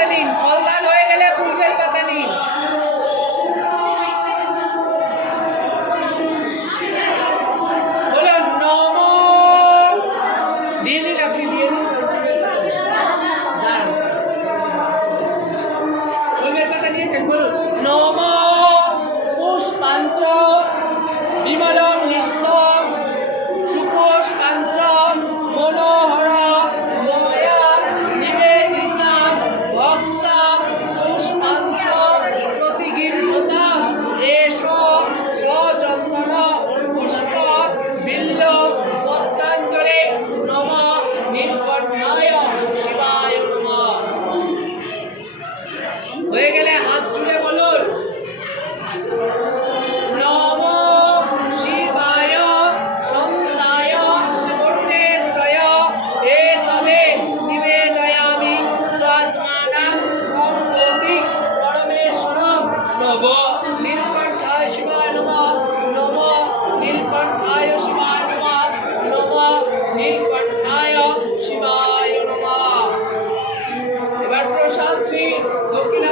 পাতা নিন, ফলদান হয়ে গেলে ফুলবেল পাতা নিন। বলুন নম, দিয়ে দিন, আপনি দিয়ে দিন। ফুলবেল পাতা নিয়েছেন, বলুন নম পুষ্পাঞ্চ বিমলং নিত্যম সুপুষ্পাঞ্চ মনোহর ময়া নিবেদিতাম ভক্তাম পুষ্পাঞ্চ প্রতিগীর্যতাম এষ সচন্দন পুষ্প বিল্ল পত্রাঞ্জলে নমঃ নীলকণ্ঠায় শিবায় নমঃ। হয়ে গেলে হাত জুড়ে বলুন নম শিবায় সন্তায় করুণেত্রয় এতমে নিবেদয়ামি স্বাত্মানাং কম্পতি পরমেশ্বরম। নম নীলকণ্ঠায় শিবায় নমঃ, নম নীলকণ্ঠায় শিবায় নমঃ, নম নীলকণ্ঠায় শিবায় নমঃ। এবার প্রসাদ দিন, দক্ষিণা